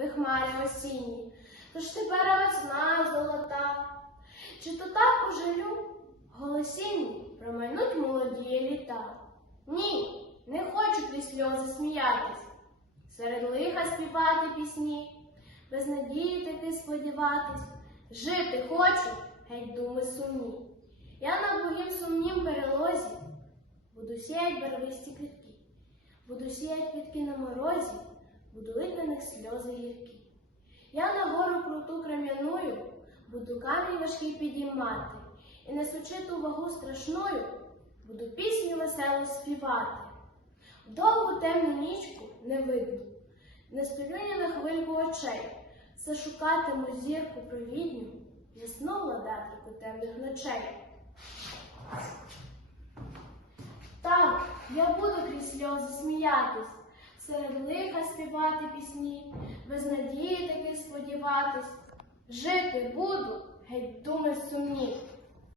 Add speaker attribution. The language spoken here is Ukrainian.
Speaker 1: ви хмарі осінні, тож тепер весна золота. Чи то так пожалю, голосінні промайнуть молоді літа? Ні, не хочу крізь сльози сміятись, серед лиха співати пісні, без надії таки сподіватись, жити хочу, геть думи сумні. Я на богів сумнім перелозі буду сіять барвисті квітки, буду сіять квітки на морозі, буду лить на них сльози. Я на гору круту крем'яною буду камінь важкий підіймати, і несучи ту вагу страшною, буду пісню веселу співати. Довгу темну нічку не видно, не сплю ні на хвильку очей, зашукатиму зірку провідню, ясну владатику темних ночей. Так, я буду крізь сльози сміятись, серед лиха співати пісні, сподіватись. Жити буду, геть думи сумні.